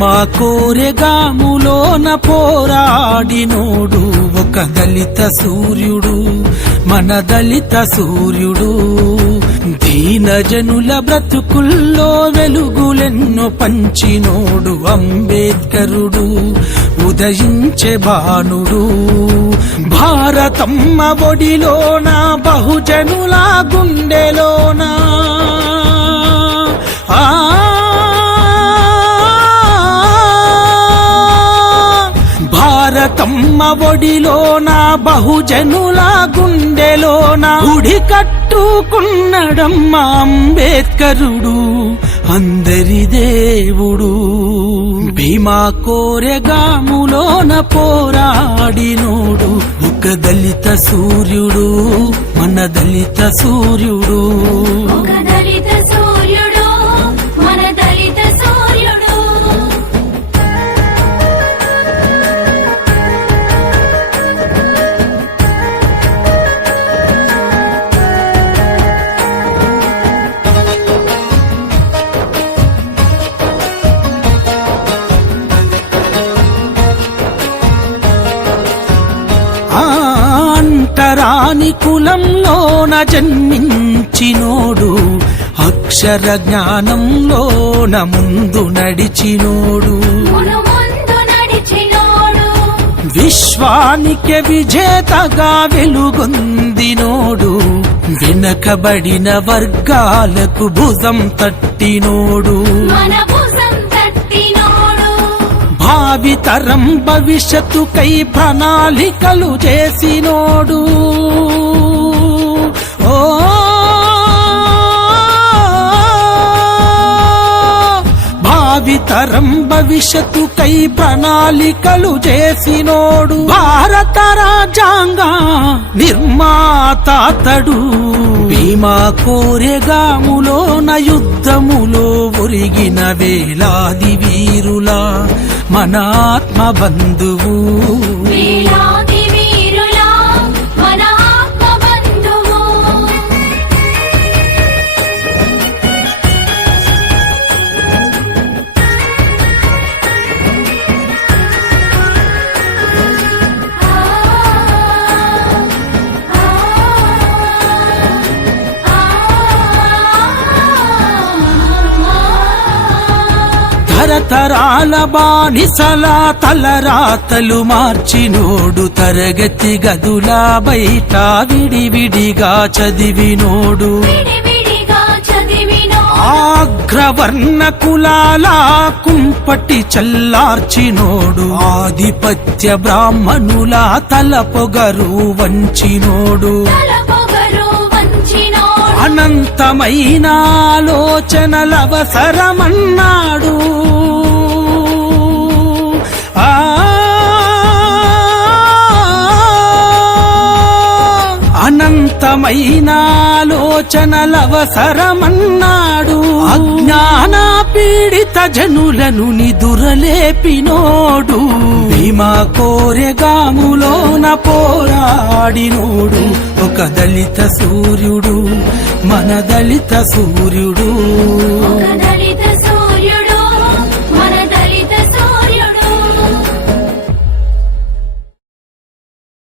భీమా కోరెగాములోన పోరాడినోడు ఒక దళిత సూర్యుడు, మన దళిత సూర్యుడు. దీన జనుల బ్రతుకుల్లో వెలుగులెన్నో పంచినోడు అంబేద్కరుడు, ఉదయించే భానుడు. భారతమ్మ ఒడిలోన బహుజనుల గుండెలోన భారతమ్మ ఒడిలోన బహుజనుల గుండెలోన గుడి కట్టుకున్నడమ్మ అంబేద్కరుడు, అందరి దేవుడు. భీమా కోరెగాములోన పోరాడినోడు ఒక దళిత సూర్యుడు, మన దళిత సూర్యుడు. అంటరాని కులంలోన జన్మించినోడు, అక్షర జ్ఞానంలోన ముందు నడిచినోడు. విశ్వానికి విజేతగా వెలుగొందినోడు, వెనకబడిన వర్గాలకు భుజం తట్టినోడు. భావితరం భవిష్యత్తుకై ప్రణాళికలు చేసినోడు. ఓ భావితరం భవిష్యత్తుకై ప్రణాళికలు చేసినోడు. భారత రాజ్యాంగ నిర్మాతాతడు. భీమా కోరెగాములోన యుద్ధములో ఒరిగిన వేలాది వీరుల మన ఆత్మ బంధువు. తరతరాల బానిసల తలరాతలు మార్చినోడు, తరగతి గదుల బయట విడివిడిగా చదివినోడు. అగ్రవర్ణ కులాల కుంపటి చల్లార్చినోడు, ఆధిపత్య బ్రాహ్మణుల తల పొగరు వంచినోడు. అనంతమైన ఆలోచనలవసరమన్నాడు. అనంతమైన ఆలోచనలవసరమన్నాడు. అజ్ఞాన పీడిత జనులను నిదురలేపినోడు. భీమా కోరెగాములోన పోరాడినోడు ఒక దళిత సూర్యుడు, మన దళిత సూర్యుడు.